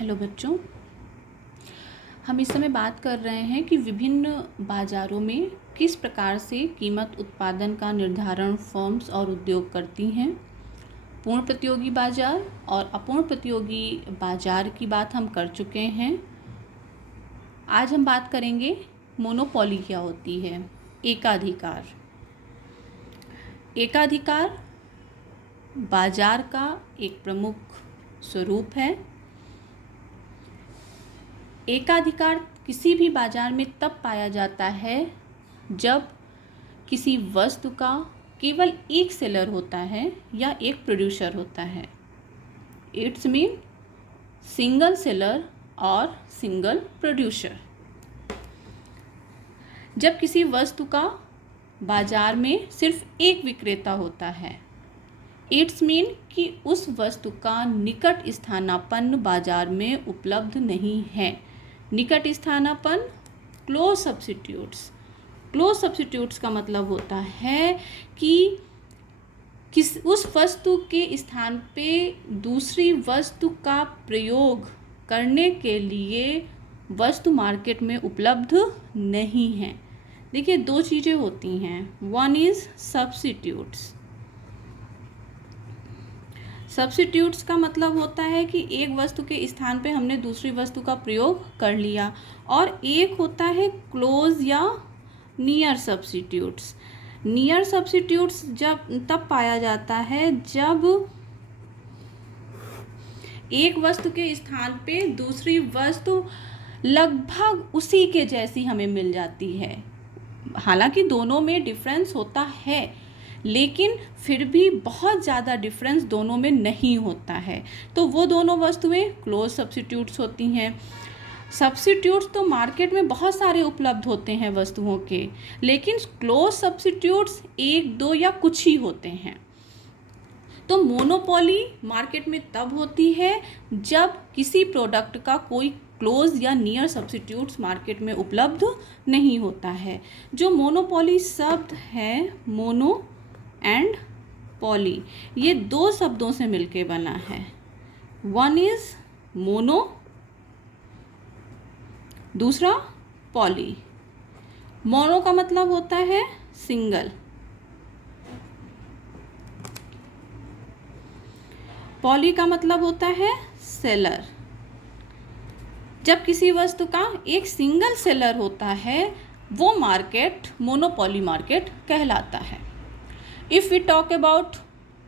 Hello बच्चों, हम इस समय बात कर रहे हैं कि विभिन्न बाज़ारों में किस प्रकार से कीमत उत्पादन का निर्धारण फर्म्स और उद्योग करती हैं। पूर्ण प्रतियोगी बाज़ार और अपूर्ण प्रतियोगी बाज़ार की बात हम कर चुके हैं। आज हम बात करेंगे मोनोपोली क्या होती है। एकाधिकार बाज़ार का एक प्रमुख स्वरूप है। एकाधिकार किसी भी बाजार में तब पाया जाता है जब किसी वस्तु का केवल एक सेलर होता है या एक प्रोड्यूसर होता है। इट्स मीन सिंगल सेलर और सिंगल प्रोड्यूसर। जब किसी वस्तु का बाजार में सिर्फ एक विक्रेता होता है, इट्स मीन कि उस वस्तु का निकट स्थानापन्न बाजार में उपलब्ध नहीं है। निकट स्थानापन्न क्लोज सब्स्टिट्यूट्स का मतलब होता है कि उस वस्तु के स्थान पे दूसरी वस्तु का प्रयोग करने के लिए वस्तु मार्केट में उपलब्ध नहीं है। देखिए, दो चीज़ें होती हैं। वन इज सब्स्टिट्यूट्स का मतलब होता है कि एक वस्तु के स्थान पे हमने दूसरी वस्तु का प्रयोग कर लिया, और एक होता है क्लोज या नियर सब्स्टिट्यूट्स जब तब पाया जाता है जब एक वस्तु के स्थान पे दूसरी वस्तु लगभग उसी के जैसी हमें मिल जाती है। हालांकि दोनों में डिफरेंस होता है, लेकिन फिर भी बहुत ज़्यादा डिफरेंस दोनों में नहीं होता है, तो वो दोनों वस्तुएं क्लोज सब्स्टिट्यूट्स होती हैं। सब्स्टिट्यूट्स तो मार्केट में बहुत सारे उपलब्ध होते हैं वस्तुओं के, लेकिन क्लोज सब्स्टिट्यूट्स एक दो या कुछ ही होते हैं। तो मोनोपोली मार्केट में तब होती है जब किसी प्रोडक्ट का कोई क्लोज या नियर सब्स्टिट्यूट्स मार्केट में उपलब्ध नहीं होता है। जो मोनोपोली शब्द है, मोनो एंड पॉली, ये दो शब्दों से मिलके बना है। वन इज मोनो, दूसरा पॉली। मोनो का मतलब होता है सिंगल, पॉली का मतलब होता है सेलर। जब किसी वस्तु का एक सिंगल सेलर होता है, वो मार्केट मोनोपोली मार्केट कहलाता है। If we talk about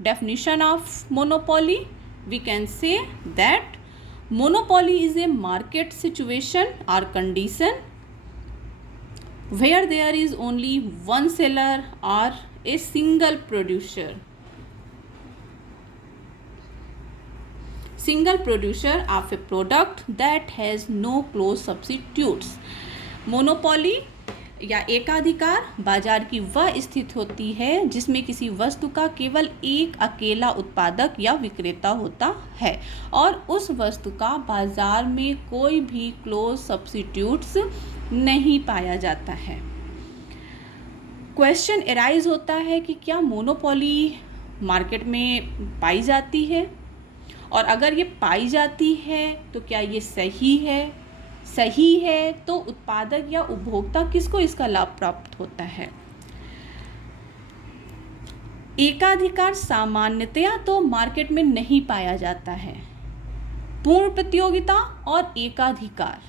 definition of monopoly, we can say that monopoly is a market situation or condition where there is only one seller or a single producer. Single producer of a product that has no close substitutes. Monopoly या एकाधिकार बाजार की वह स्थिति होती है जिसमें किसी वस्तु का केवल एक अकेला उत्पादक या विक्रेता होता है और उस वस्तु का बाजार में कोई भी क्लोज सब्स्टिट्यूट्स नहीं पाया जाता है। क्वेश्चन एराइज होता है कि क्या मोनोपोली मार्केट में पाई जाती है, और अगर ये पाई जाती है तो क्या ये सही है तो उत्पादक या उपभोक्ता किसको इसका लाभ प्राप्त होता है। एकाधिकार सामान्यतया तो मार्केट में नहीं पाया जाता है। पूर्ण प्रतियोगिता और एकाधिकार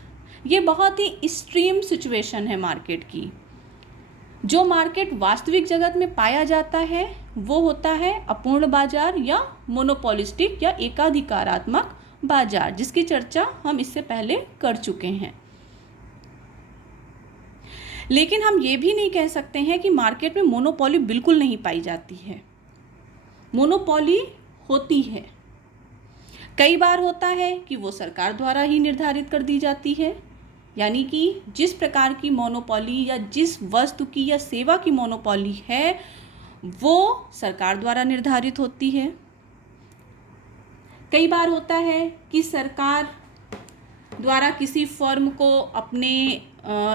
ये बहुत ही एक्सट्रीम सिचुएशन है मार्केट की। जो मार्केट वास्तविक जगत में पाया जाता है वो होता है अपूर्ण बाजार या मोनोपोलिस्टिक या एकाधिकारात्मक बाजार, जिसकी चर्चा हम इससे पहले कर चुके हैं। लेकिन हम ये भी नहीं कह सकते हैं कि मार्केट में मोनोपोली बिल्कुल नहीं पाई जाती है। मोनोपोली होती है। कई बार होता है कि वो सरकार द्वारा ही निर्धारित कर दी जाती है, यानी कि जिस प्रकार की मोनोपोली या जिस वस्तु की या सेवा की मोनोपोली है वो सरकार द्वारा निर्धारित होती है। कई बार होता है कि सरकार द्वारा किसी फर्म को अपने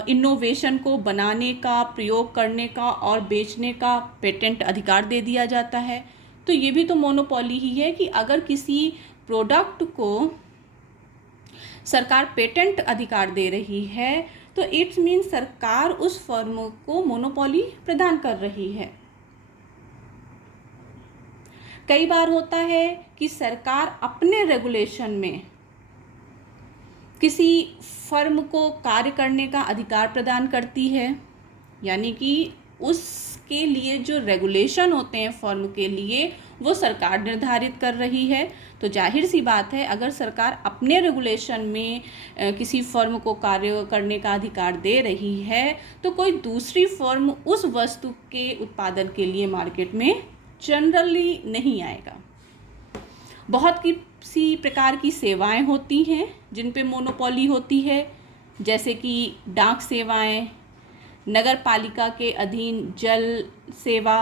इनोवेशन को बनाने का, प्रयोग करने का और बेचने का पेटेंट अधिकार दे दिया जाता है। तो ये भी तो मोनोपोली ही है कि अगर किसी प्रोडक्ट को सरकार पेटेंट अधिकार दे रही है, तो इट्स मीन सरकार उस फर्म को मोनोपोली प्रदान कर रही है। कई बार होता है कि सरकार अपने रेगुलेशन में किसी फर्म को कार्य करने का अधिकार प्रदान करती है, यानी कि उसके लिए जो रेगुलेशन होते हैं फर्म के लिए वो सरकार निर्धारित कर रही है। तो जाहिर सी बात है, अगर सरकार अपने रेगुलेशन में किसी फर्म को कार्य करने का अधिकार दे रही है, तो कोई दूसरी फर्म उस वस्तु के उत्पादन के लिए मार्केट में जनरली नहीं आएगा। बहुत सी प्रकार की सेवाएं होती हैं जिन पे मोनोपोली होती है, जैसे कि डाक सेवाएं, नगर पालिका के अधीन जल सेवा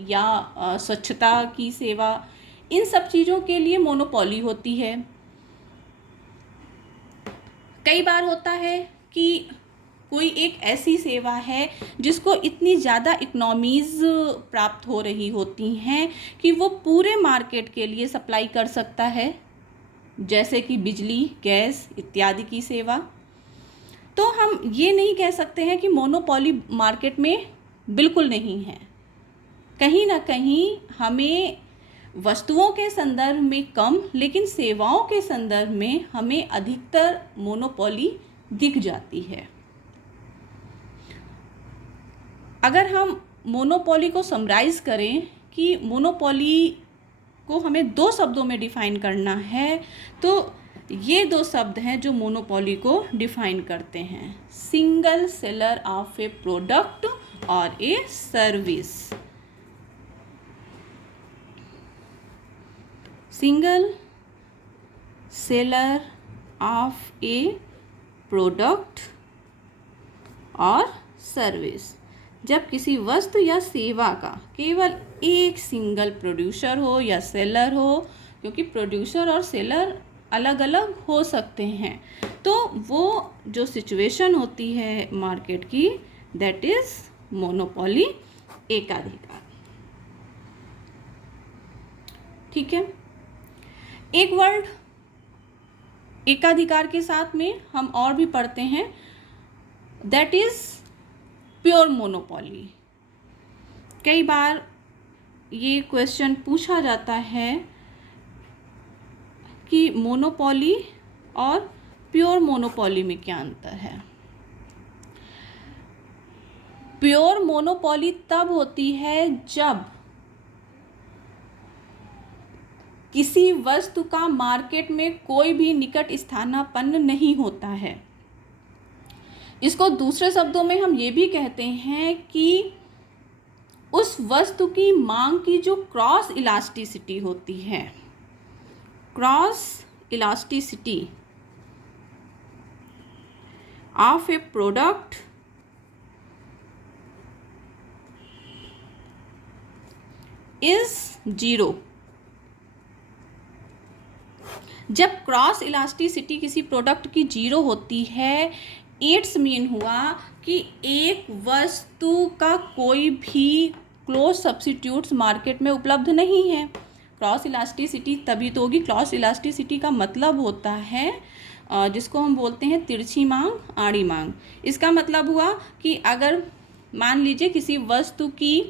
या स्वच्छता की सेवा, इन सब चीज़ों के लिए मोनोपोली होती है। कई बार होता है कि कोई एक ऐसी सेवा है जिसको इतनी ज़्यादा इकोनॉमीज़ प्राप्त हो रही होती हैं कि वो पूरे मार्केट के लिए सप्लाई कर सकता है, जैसे कि बिजली, गैस इत्यादि की सेवा। तो हम ये नहीं कह सकते हैं कि मोनोपोली मार्केट में बिल्कुल नहीं है। कहीं ना कहीं हमें वस्तुओं के संदर्भ में कम, लेकिन सेवाओं के संदर्भ में हमें अधिकतर मोनोपोली दिख जाती है। अगर हम मोनोपोली को समराइज़ करें कि मोनोपोली को हमें 2 शब्दों में डिफ़ाइन करना है, तो ये 2 शब्द हैं जो मोनोपोली को डिफ़ाइन करते हैं: single seller of a product और a service. Single seller of a product और सर्विस, जब किसी वस्तु या सेवा का केवल एक सिंगल प्रोड्यूसर हो या सेलर हो, क्योंकि प्रोड्यूसर और सेलर अलग अलग हो सकते हैं, तो वो जो सिचुएशन होती है मार्केट की, दैट इज मोनोपोली, एकाधिकार। ठीक है, एक वर्ड एकाधिकार के साथ में हम और भी पढ़ते हैं, दैट इज प्योर मोनोपोली। कई बार ये क्वेश्चन पूछा जाता है कि मोनोपोली और प्योर मोनोपोली में क्या अंतर है। प्योर मोनोपोली तब होती है जब किसी वस्तु का मार्केट में कोई भी निकट स्थानापन्न नहीं होता है। इसको दूसरे शब्दों में हम ये भी कहते हैं कि उस वस्तु की मांग की जो क्रॉस इलास्टिसिटी होती है, cross elasticity of a product is 0। जब क्रॉस इलास्टिसिटी किसी प्रोडक्ट की 0 होती है, इट्स मीन हुआ कि एक वस्तु का कोई भी क्लोज सब्स्टिट्यूट्स मार्केट में उपलब्ध नहीं है। क्रॉस इलास्टिसिटी तभी तो होगी। क्रॉस इलास्टिसिटी का मतलब होता है जिसको हम बोलते हैं तिरछी मांग, आड़ी मांग। इसका मतलब हुआ कि अगर मान लीजिए किसी वस्तु की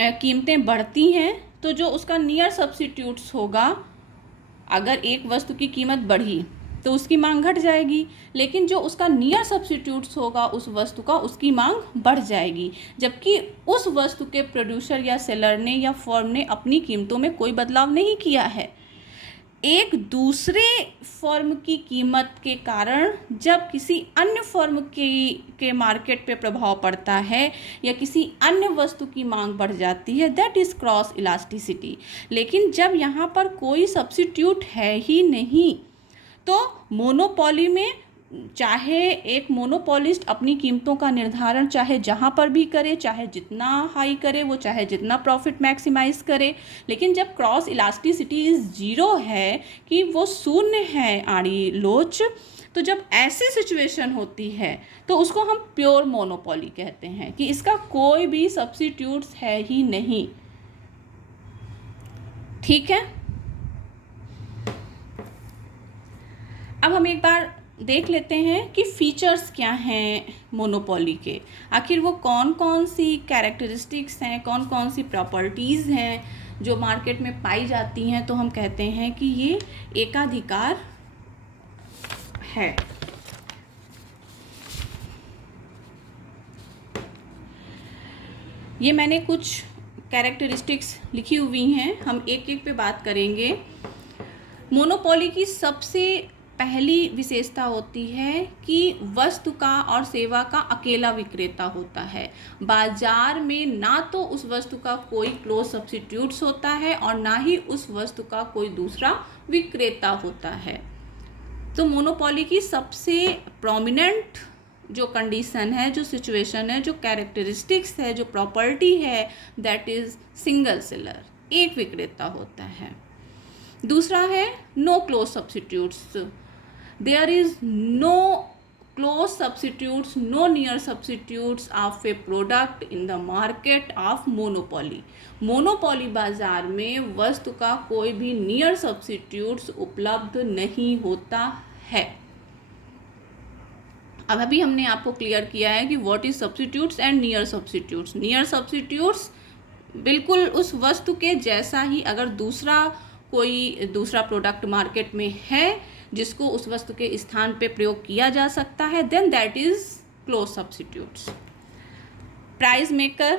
कीमतें बढ़ती हैं, तो जो उसका नियर सब्स्टिट्यूट्स होगा, अगर एक वस्तु की कीमत बढ़ी तो उसकी मांग घट जाएगी, लेकिन जो उसका नियर सब्स्टिट्यूट्स होगा उस वस्तु का, उसकी मांग बढ़ जाएगी, जबकि उस वस्तु के प्रोड्यूसर या सेलर ने या फर्म ने अपनी कीमतों में कोई बदलाव नहीं किया है। एक दूसरे फर्म की कीमत के कारण जब किसी अन्य फर्म के मार्केट पे प्रभाव पड़ता है या किसी अन्य वस्तु की मांग बढ़ जाती है, दैट इज़ क्रॉस इलास्टिसिटी। लेकिन जब यहाँ पर कोई सब्स्टिट्यूट है ही नहीं, तो मोनोपोली में चाहे एक मोनोपोलिस्ट अपनी कीमतों का निर्धारण चाहे जहाँ पर भी करे, चाहे जितना हाई करे वो, चाहे जितना प्रॉफिट मैक्सिमाइज करे, लेकिन जब क्रॉस इलास्टिसिटी 0 है कि वो शून्य है आड़ी लोच, तो जब ऐसी सिचुएशन होती है तो उसको हम प्योर मोनोपोली कहते हैं कि इसका कोई भी सब्स्टिट्यूट्स है ही नहीं। ठीक है, अब हम एक बार देख लेते हैं कि फीचर्स क्या हैं मोनोपोली के, आखिर वो कौन कौन सी कैरेक्टरिस्टिक्स हैं, कौन कौन सी प्रॉपर्टीज़ हैं जो मार्केट में पाई जाती हैं, तो हम कहते हैं कि ये एकाधिकार है। ये मैंने कुछ कैरेक्टरिस्टिक्स लिखी हुई हैं, हम एक एक पे बात करेंगे। मोनोपोली की सबसे पहली विशेषता होती है कि वस्तु का और सेवा का अकेला विक्रेता होता है। बाजार में ना तो उस वस्तु का कोई क्लोज सब्स्टिट्यूट्स होता है और ना ही उस वस्तु का कोई दूसरा विक्रेता होता है। तो मोनोपोली की सबसे प्रोमिनेंट जो कंडीशन है, जो सिचुएशन है, जो कैरेक्टरिस्टिक्स है, जो प्रॉपर्टी है, दैट इज सिंगल सेलर, एक विक्रेता होता है। दूसरा है no close substitutes, there is no close substitutes, no near substitutes of a product in the market of monopoly. Monopoly बाजार में वस्तु का कोई भी नियर सब्स्टिट्यूट्स उपलब्ध नहीं होता है। अब अभी हमने आपको क्लियर किया है कि what is substitutes and near substitutes. Near substitutes बिल्कुल उस वस्तु के जैसा ही अगर कोई दूसरा प्रोडक्ट मार्केट में है जिसको उस वस्तु के स्थान पे प्रयोग किया जा सकता है, then that is close substitutes. Price maker,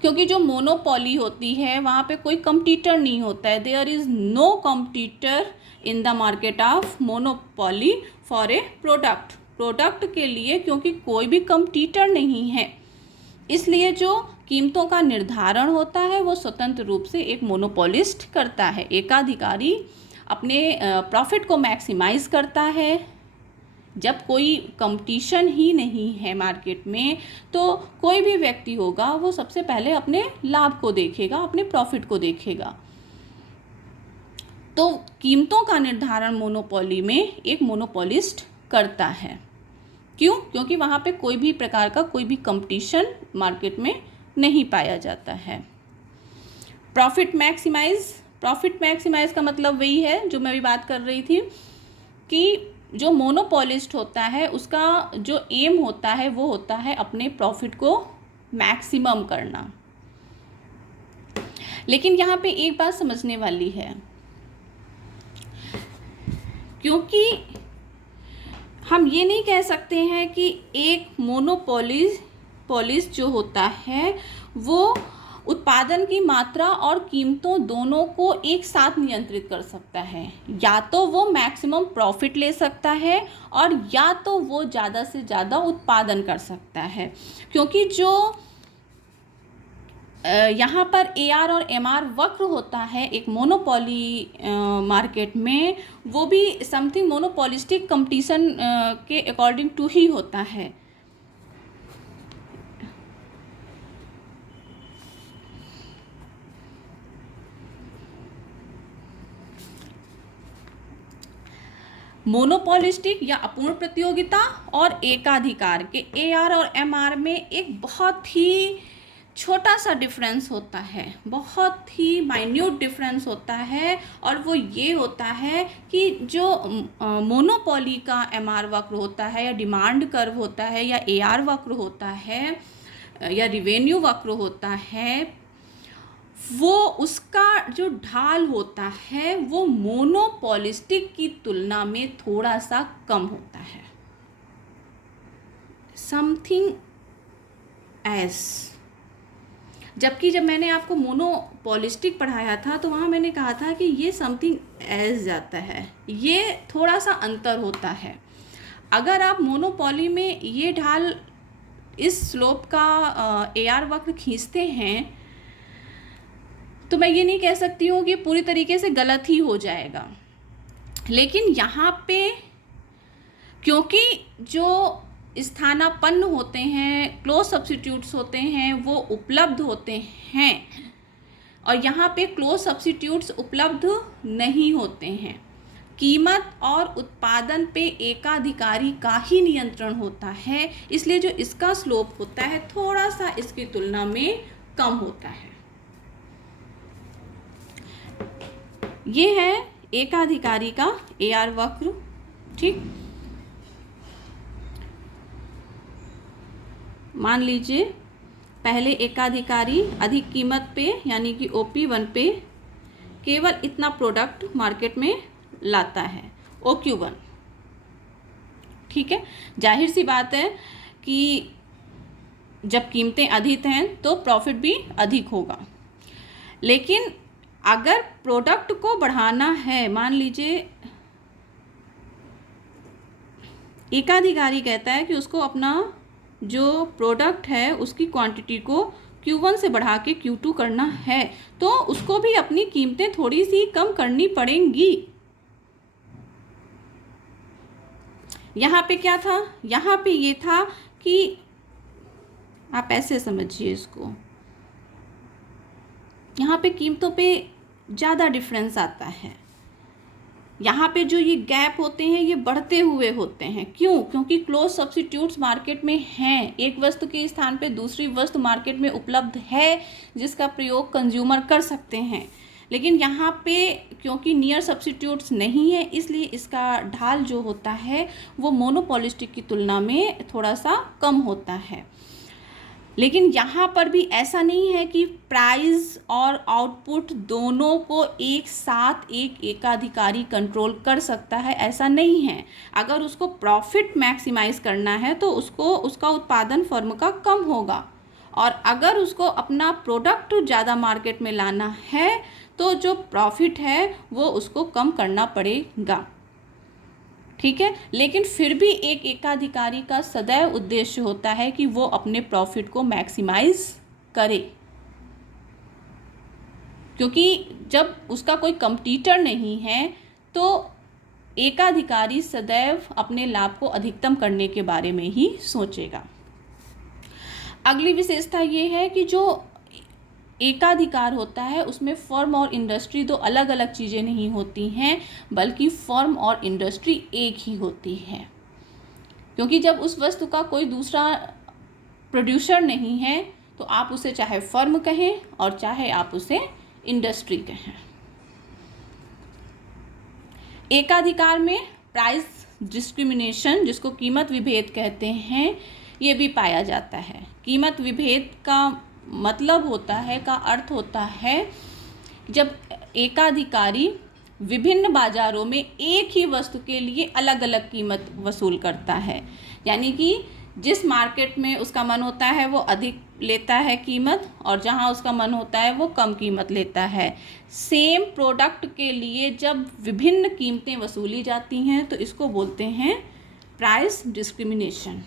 क्योंकि जो मोनोपोली होती है वहाँ पे कोई कंपटीटर नहीं होता है, there is no competitor in the market of monopoly for a product के लिए, क्योंकि कोई भी कंपटीटर नहीं है, इसलिए जो कीमतों का निर्धारण होता है वो स्वतंत्र रूप से एक मोनोपोलिस्ट करता है। एकाधिकारी अपने प्रॉफिट को मैक्सिमाइज करता है। जब कोई कंपटीशन ही नहीं है मार्केट में, तो कोई भी व्यक्ति होगा वो सबसे पहले अपने लाभ को देखेगा, अपने प्रॉफिट को देखेगा। तो कीमतों का निर्धारण मोनोपोली में एक मोनोपोलिस्ट करता है। क्यों? क्योंकि वहाँ पे कोई भी प्रकार का कोई भी कंपटीशन मार्केट में नहीं पाया जाता है। प्रॉफिट मैक्सिमाइज का मतलब वही है जो मैं अभी बात कर रही थी कि जो मोनोपोलिस्ट होता है उसका जो एम होता है वो होता है अपने प्रॉफिट को मैक्सिमम करना। लेकिन यहाँ पे एक बात समझने वाली है, क्योंकि हम ये नहीं कह सकते हैं कि एक मोनोपोलिस्ट जो होता है वो उत्पादन की मात्रा और कीमतों दोनों को एक साथ नियंत्रित कर सकता है। या तो वो मैक्सिमम प्रॉफिट ले सकता है और या तो वो ज़्यादा से ज़्यादा उत्पादन कर सकता है, क्योंकि जो यहाँ पर AR और MR वक्र होता है एक मोनोपोली मार्केट में, वो भी समथिंग मोनोपोलिस्टिक कंपटीशन के अकॉर्डिंग टू ही होता है। मोनोपोलिस्टिक या अपूर्ण प्रतियोगिता और एकाधिकार के AR और MR में एक बहुत ही छोटा सा डिफरेंस होता है, बहुत ही माइन्यूट डिफरेंस होता है, और वो ये होता है कि जो मोनोपोली का MR वक्र होता है या डिमांड कर्व होता है या AR वक्र होता है या रिवेन्यू वक्र होता है, वो उसका जो ढाल होता है वो मोनोपोलिस्टिक की तुलना में थोड़ा सा कम होता है। समथिंग एस, जबकि जब मैंने आपको मोनोपोलिस्टिक पढ़ाया था तो वहाँ मैंने कहा था कि ये समथिंग एस जाता है, ये थोड़ा सा अंतर होता है। अगर आप मोनोपोली में ये ढाल इस स्लोप का AR वक्र खींचते हैं तो मैं ये नहीं कह सकती हूँ कि पूरी तरीके से गलत ही हो जाएगा, लेकिन यहाँ पे क्योंकि जो स्थानापन्न होते हैं, क्लोज सब्स्टिट्यूट्स होते हैं, वो उपलब्ध होते हैं, और यहाँ पे क्लोज सब्स्टिट्यूट्स उपलब्ध नहीं होते हैं। कीमत और उत्पादन पे एकाधिकारी का ही नियंत्रण होता है, इसलिए जो इसका स्लोप होता है थोड़ा सा इसकी तुलना में कम होता है। ये है एकाधिकारी का AR वक्र। ठीक, मान लीजिए पहले एकाधिकारी अधिक कीमत पे यानी कि OP1 पे केवल इतना प्रोडक्ट मार्केट में लाता है, OQ1। ठीक है, जाहिर सी बात है कि जब कीमतें अधिक हैं तो प्रॉफिट भी अधिक होगा। लेकिन अगर प्रोडक्ट को बढ़ाना है, मान लीजिए एकाधिकारी कहता है कि उसको अपना जो प्रोडक्ट है उसकी क्वांटिटी को Q1 से बढ़ा के Q2 करना है, तो उसको भी अपनी कीमतें थोड़ी सी कम करनी पड़ेंगी। यहाँ पे क्या था, यहाँ पे ये था कि आप ऐसे समझिए इसको, यहाँ पे कीमतों पे ज़्यादा डिफरेंस आता है। यहाँ पे जो ये गैप होते हैं ये बढ़ते हुए होते हैं। क्यों? क्योंकि क्लोज सब्स्टिट्यूट्स मार्केट में हैं। एक वस्तु के स्थान पे दूसरी वस्तु मार्केट में उपलब्ध है जिसका प्रयोग कंज्यूमर कर सकते हैं। लेकिन यहाँ पे क्योंकि नियर सब्स्टिट्यूट्स नहीं है, इसलिए इसका ढाल जो होता है वो मोनोपोलिस्टिक की तुलना में थोड़ा सा कम होता है। लेकिन यहाँ पर भी ऐसा नहीं है कि प्राइस और आउटपुट दोनों को एक साथ एक एकाधिकारी कंट्रोल कर सकता है, ऐसा नहीं है। अगर उसको प्रॉफिट मैक्सिमाइज करना है तो उसका उत्पादन फर्म का कम होगा, और अगर उसको अपना प्रोडक्ट ज़्यादा मार्केट में लाना है तो जो प्रॉफिट है वो उसको कम करना पड़ेगा। ठीक है, लेकिन फिर भी एक एकाधिकारी का सदैव उद्देश्य होता है कि वो अपने प्रॉफिट को मैक्सिमाइज करे, क्योंकि जब उसका कोई कंपटीटर नहीं है तो एकाधिकारी सदैव अपने लाभ को अधिकतम करने के बारे में ही सोचेगा। अगली विशेषता ये है कि जो एकाधिकार होता है उसमें फर्म और इंडस्ट्री दो अलग अलग चीज़ें नहीं होती हैं, बल्कि फर्म और इंडस्ट्री एक ही होती है। क्योंकि जब उस वस्तु का कोई दूसरा प्रोड्यूसर नहीं है तो आप उसे चाहे फर्म कहें और चाहे आप उसे इंडस्ट्री कहें। एकाधिकार में प्राइस डिस्क्रिमिनेशन, जिसको कीमत विभेद कहते हैं, ये भी पाया जाता है। कीमत विभेद का मतलब होता है, का अर्थ होता है जब एकाधिकारी विभिन्न बाजारों में एक ही वस्तु के लिए अलग अलग कीमत वसूल करता है। यानी कि जिस मार्केट में उसका मन होता है वो अधिक लेता है कीमत, और जहां उसका मन होता है वो कम कीमत लेता है। सेम प्रोडक्ट के लिए जब विभिन्न कीमतें वसूली जाती हैं तो इसको बोलते हैं प्राइस डिस्क्रिमिनेशन।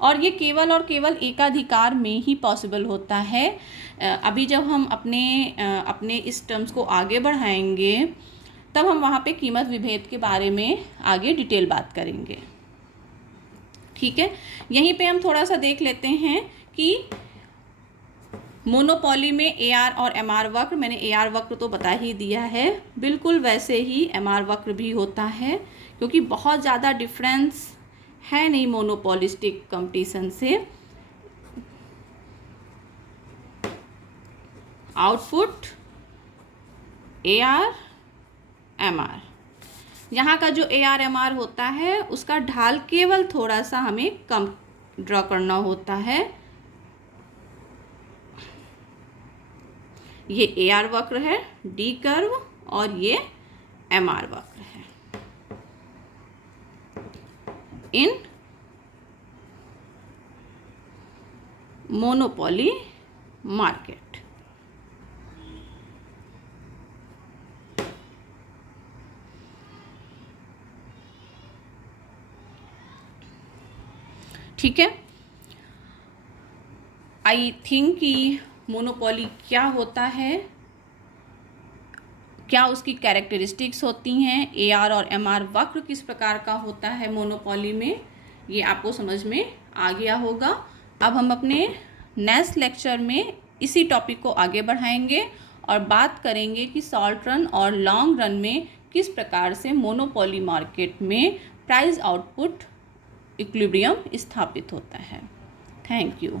और ये केवल और केवल एकाधिकार में ही पॉसिबल होता है। अभी जब हम अपने इस टर्म्स को आगे बढ़ाएंगे तब हम वहाँ पे कीमत विभेद के बारे में आगे डिटेल बात करेंगे। ठीक है, यहीं पे हम थोड़ा सा देख लेते हैं कि मोनोपोली में AR और MR वक्र, मैंने AR वक्र तो बता ही दिया है, बिल्कुल वैसे ही MR वक्र भी होता है, क्योंकि बहुत ज़्यादा डिफरेंस है नहीं मोनोपोलिस्टिक कंपटीशन से। आउटपुट AR MR, यहाँ का जो AR MR होता है उसका ढाल केवल थोड़ा सा हमें कम ड्रॉ करना होता है। ये AR वक्र है, D कर्व, और ये MR वक्र है। इन मोनोपोली मार्केट। ठीक है, आई थिंक कि मोनोपोली क्या होता है, क्या उसकी कैरेक्टरिस्टिक्स होती हैं, AR और MR वक्र किस प्रकार का होता है मोनोपोली में, ये आपको समझ में आ गया होगा। अब हम अपने नेक्स्ट लेक्चर में इसी टॉपिक को आगे बढ़ाएंगे और बात करेंगे कि शॉर्ट रन और लॉन्ग रन में किस प्रकार से मोनोपोली मार्केट में प्राइस आउटपुट इक्विलिब्रियम स्थापित होता है। Thank you.